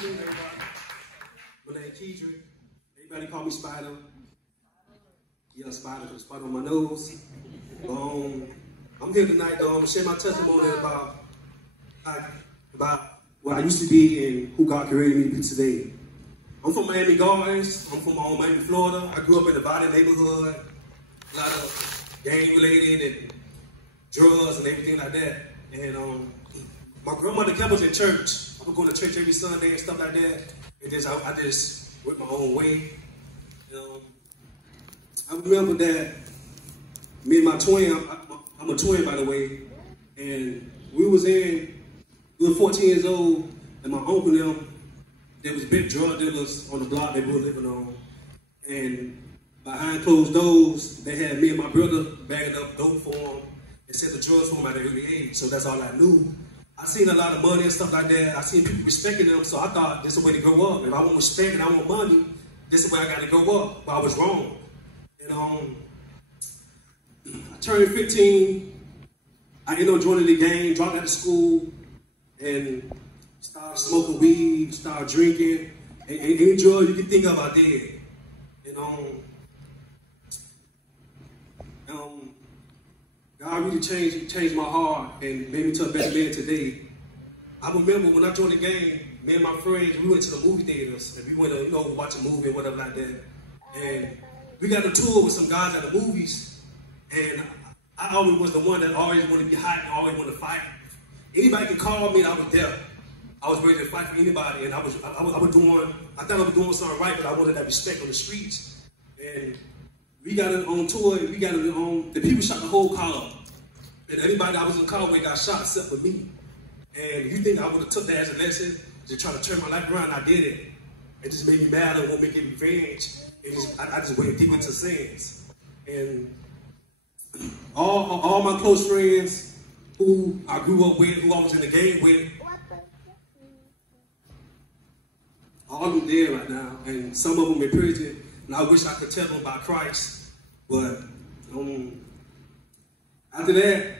evening, everybody. My name is Keidrick. Everybody call me Spider. Yeah, Spider, put a spot on my nose. I'm here tonight, though. I'm share my testimony about what I used to be and who God created me to be today. I'm from Miami Gardens. I'm from Miami, Florida. I grew up in the Valley neighborhood. A lot of gang-related and drugs and everything like that. And my grandmother kept us in church. I would go to church every Sunday and stuff like that. And just I just went my own way. I remember that me and my twin, I'm a twin by the way, and we were 14 years old, and my uncle and them, there was big drug dealers on the block that we were living on. And behind closed doors, they had me and my brother bagging up dope for them and set the drugs for them at an early age. So that's all I knew. I seen a lot of money and stuff like that. I seen people respecting them, so I thought this is the way to grow up. If I want respect and I want money, this is the way I got to grow up. But I was wrong. And I turned 15. I ended up joining the gang, dropped out of school, and started smoking weed, started drinking, and any drug you can think of, I did. And God really changed my heart and made me to a better man today. I remember when I joined the gang, me and my friends, we went to the movie theaters and we went to, watch a movie or whatever like that. And we got a tour with some guys at the movies, and I always was the one that always wanted to be hot and always wanted to fight. Anybody can call me and I was there. I was ready to fight for anybody, and I thought I was doing something right, but I wanted that respect on the streets. And we got on tour, and we got on, the people shot the whole car up. And everybody that was in the car got shot except for me. And you think I would have took that as a lesson to try to turn my life around? I did it. It just made me mad and won't make it revenge. I just went deep into sins. And all my close friends who I grew up with, who I was in the game with, all of them dead right now. And some of them in prison. And I wish I could tell them about Christ. But after that,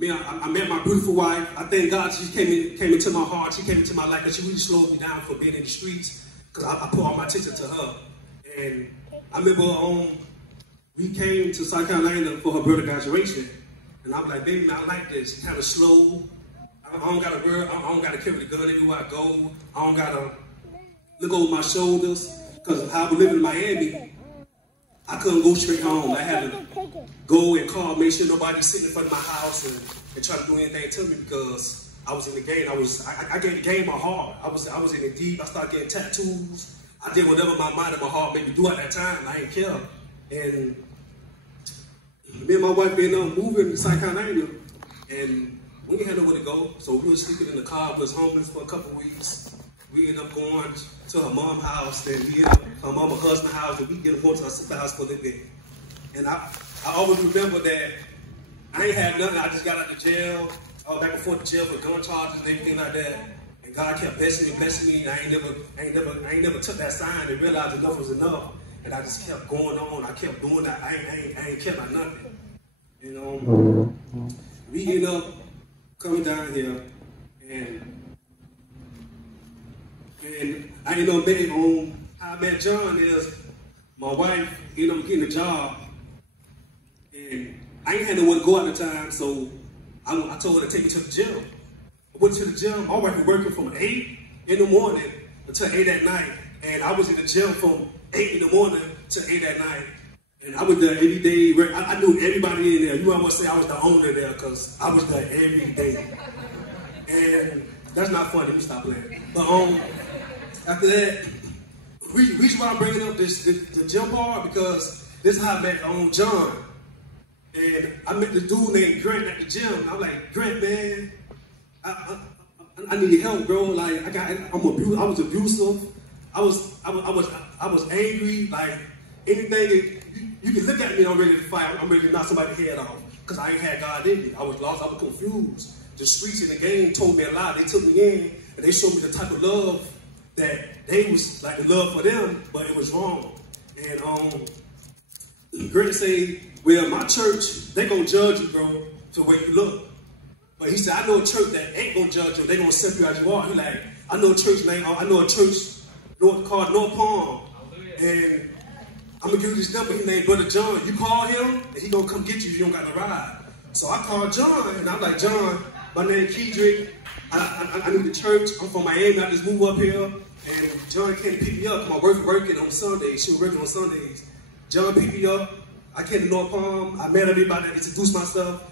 I met my beautiful wife. I thank God she came into my heart. She came into my life, because she really slowed me down for being in the streets, because I put all my attention to her. And I remember we came to South Carolina for her brother graduation. And I was like, baby, man, I like this. She kind of slow. I don't got to carry the gun everywhere I go. I don't got to look over my shoulders, because of how I was living in Miami. I couldn't go straight home. I had to go and call, make sure nobody's sitting in front of my house and try to do anything to me, because I was in the game. I gave the game my heart. I was in it deep. I started getting tattoos. I did whatever my mind and my heart made me do at that time. I didn't care. And me and my wife ended up moving to South Carolina, and we didn't have nowhere to go. So we were sleeping in the car. We was homeless for a couple of weeks. We ended up going to her mom's house, then we ended up her mama's husband's house, and we ended up going to her sister's house for a little bit. And I always remember that I ain't had nothing. I just got out of jail. I was back and forth to jail for gun charges and everything like that. And God kept blessing me. I ain't never took that sign and realized enough was enough. And I just kept going on. I kept doing that. I ain't kept like nothing. We ended up coming down here, and I ended up betting on how I met John. Is my wife ended up getting a job, and I ain't had nowhere to go at the time, so I told her to take me to the gym. I went to the gym. My wife was working from 8 in the morning until 8 at night, and I was in the gym from 8 in the morning to 8 at night. And I was there every day. I knew everybody in there. You might want to say I was the owner there, because I was there every day. And that's not funny. You stop playing. But after that, reason why I'm bringing up the gym part, because this is how I met John. And I met the dude named Grant at the gym. I'm like, Grant, man, I need help, bro. Like I was abusive. I was angry. Like anything. You can look at me, I'm ready to fight. I'm ready to knock somebody's head off, because I ain't had God in me. I was lost. I was confused. The streets in the game told me a lot. They took me in, and they showed me the type of love that they was like the love for them, but it was wrong. And Grant said, well, my church, they gonna judge you, bro, to the way you look. But he said, I know a church that ain't gonna judge you. They gonna accept you as you are. He like, I know a church name. I know a church called North Palm, and I'm gonna give you this number. His name Brother John. You call him, and he gonna come get you if you don't got to ride. So I called John, and I'm like, John, my name Kedrick. I need the church. I'm from Miami. I just moved up here, and John came to pick me up. My wife was working on Sundays. She was working on Sundays. John picked me up. I came to North Palm. I met everybody, introduced myself.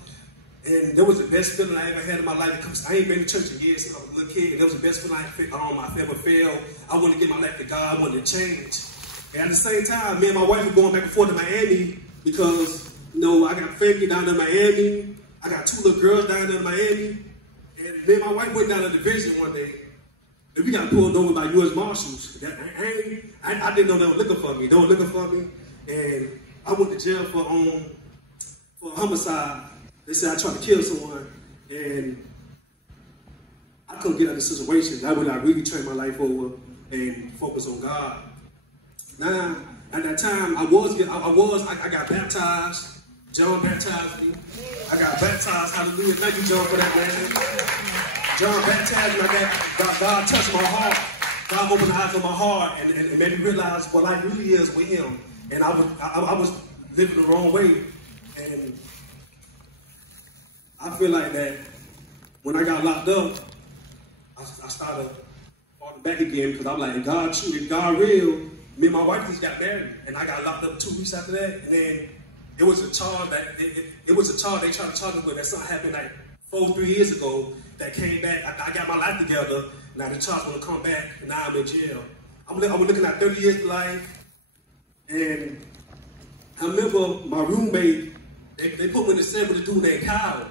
And that was the best feeling I ever had in my life. Because I ain't been to church in years since I was a little kid. And that was the best feeling I ever felt. I wanted to get my life to God. I wanted to change. And at the same time, me and my wife were going back and forth to Miami because, you know, I got family down in Miami. I got 2 little girls down there in Miami. And me and my wife went down to the division one day. And we got pulled over by U.S. Marshals. I didn't know they were looking for me. They were looking for me. And I went to jail for homicide. They said I tried to kill someone, and I couldn't get out of the situation. That's when I really turned my life over and focus on God. Now, at that time, I got baptized. John baptized me. I got baptized. Hallelujah. Thank you, John, for that, man. John baptized me. God touched my heart. God opened the eyes of my heart and made me realize what life really is with Him. And I was living the wrong way, and I feel like that when I got locked up, I started falling back again because I'm like, God true, is God real? Me and my wife just got married, and I got locked up 2 weeks after that. And then it was a charge that it was a charge they tried to charge me with. That something happened like 3 years ago that came back. I got my life together. Now the charge want to come back, and now I'm in jail. I'm looking at 30 years of life, and I remember my roommate. They put me in the cell with a dude named Kyle.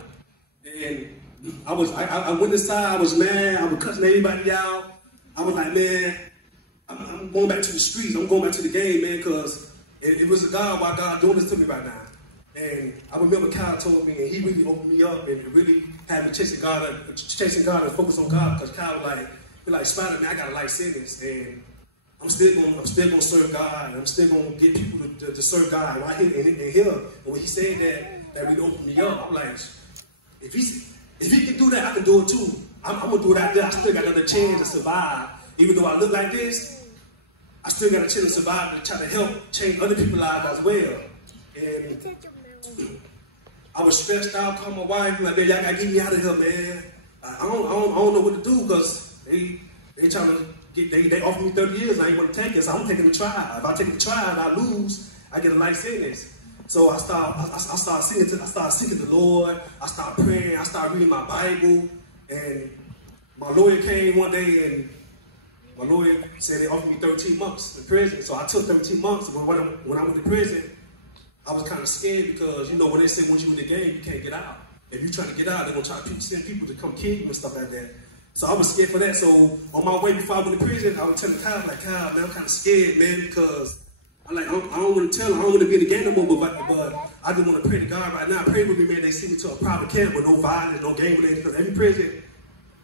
And I went inside, I was mad, I was cussing everybody out. I was like, man, I'm going back to the streets, I'm going back to the game, man, because it was a God, why God doing this to me right now. And I remember Kyle told me, and he really opened me up, and it really had me chasing God and focus on God, because Kyle was like, Spider-Man, I got a life sentence, and I'm still gonna serve God, and I'm still gonna get people to serve God right here and here. And when he said that really opened me up, I'm like, if he can do that, I can do it too. I'm gonna do it out there. I still got another chance to survive. Even though I look like this, I still got a chance to survive and try to help change other people's lives as well. And I was stressed out, called my wife, like, man, y'all gotta get me out of here, man. I don't know what to do because they trying to they offered me 30 years. I ain't want to take it, so I'm taking the trial. If I take the trial and I lose, I get a life sentence. So I started seeking the Lord. I started praying. I started reading my Bible. And my lawyer came one day, and my lawyer said they offered me 13 months in prison. So I took 13 months. When I went to prison, I was kind of scared because, you know, when they say once you're in the game, you can't get out. If you try to get out, they're going to try to send people to come kill you and stuff like that. So I was scared for that. So on my way before I went to prison, I was telling Kyle, like, Kyle, man, I'm kind of scared, man, because I don't want to tell him, I don't want to be in the game no more, but I just want to pray to God right now. Pray with me, man. They send me to a private camp with no violence, no gang related, because every prison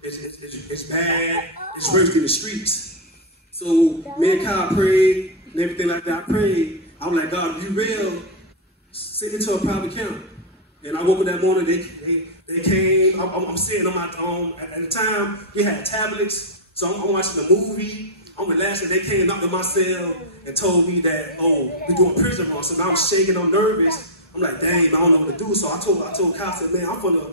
it's bad. It's worse than the streets. So me and Kyle prayed and everything like that. I prayed. I'm like, God, if you real, send me to a private camp. And I woke up that morning. They came. I'm sitting on my at the time we had tablets, so I'm watching a movie. I'm relaxing. They came knocked on my cell and told me that, oh, we're doing prison run. So now I'm shaking, I'm nervous. I'm like, dang, I don't know what to do. So I told Kyle, I said, man, I'm gonna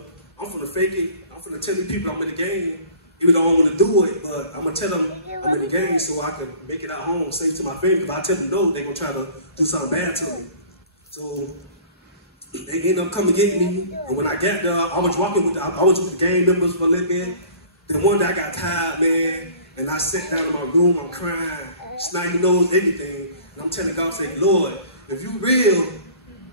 fake it. I'm gonna tell these people I'm in the game, even though I don't want to do it. But I'm gonna tell them I'm in the game so I can make it at home, safe to my family. If I tell them no, they're gonna try to do something bad to me. So they ended up coming to get me. And when I got there, I was with the gang members for a little bit. Then one day I got tired, man. And I sat down in my room, I'm crying, snotty nose, everything. And I'm telling God, say, Lord, if you real,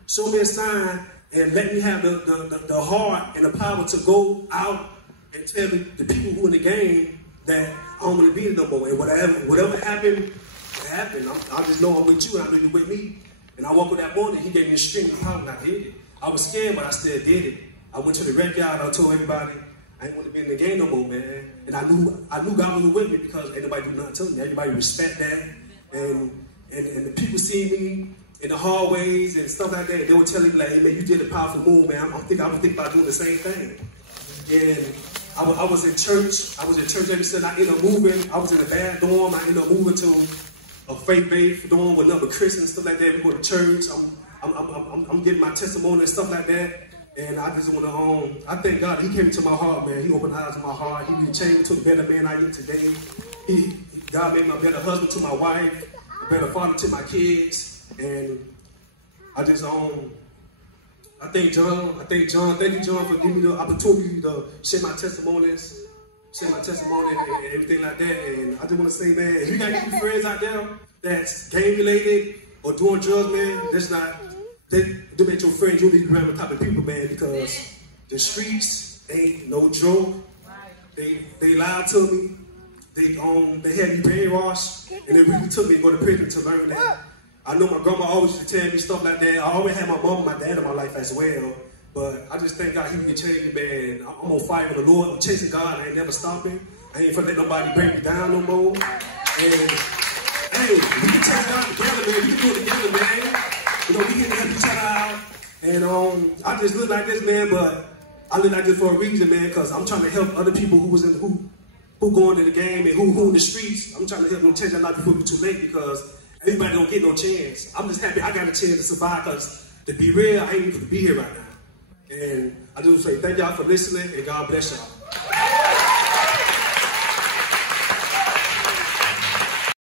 show me a sign and let me have the heart and the power to go out and tell the people who in the game that I don't want to be in no more. And whatever happened, it happened. I just know I'm with you and I know you're with me. And I woke up that morning, he gave me a string of power and I did it. I was scared, but I still did it. I went to the rec yard, I told everybody, I didn't want to be in the game no more, man. And I knew God was with me because anybody do nothing to me. Everybody respect that. And the people see me in the hallways and stuff like that. They were telling me like, hey man, you did a powerful move, man. I'm thinking about doing the same thing. And I was in church. I was in church ever since I ended up moving. I was in a bad dorm. I ended up moving to a faith-based dorm with another Christian and stuff like that. We go to church. I'm getting my testimony and stuff like that. And I just want to, I thank God He came into my heart, man. He opened the eyes of my heart. He really changed me to the better man I am today. God made me a better husband to my wife, a better father to my kids. And I just, I thank John. Thank you, John, for giving me the opportunity to share my testimonies, and everything like that. And I just want to say, man, if you got any friends out there that's gang related or doing drugs, man, that's not, they make your friends. You need to be around the type of people, man, because the streets ain't no joke. They lied to me. They had me brainwashed, and they really took me to go to prison to learn that. I know my grandma always used to tell me stuff like that. I always had my mom and my dad in my life as well. But I just thank God He can change me, man. I'm on fire with the Lord. I'm chasing God. I ain't never stopping. I ain't finna let nobody bring me down no more. And hey, we can chase God together, man. We can do it together, man. You know, we can help each other out. And I just look like this, man, but I look like this for a reason, man, because I'm trying to help other people who going in the game and who in the streets. I'm trying to help them change their life before it's too late, because everybody don't get no chance. I'm just happy I got a chance to survive, because to be real, I ain't even to be here right now. And I just want to say thank y'all for listening, and God bless y'all.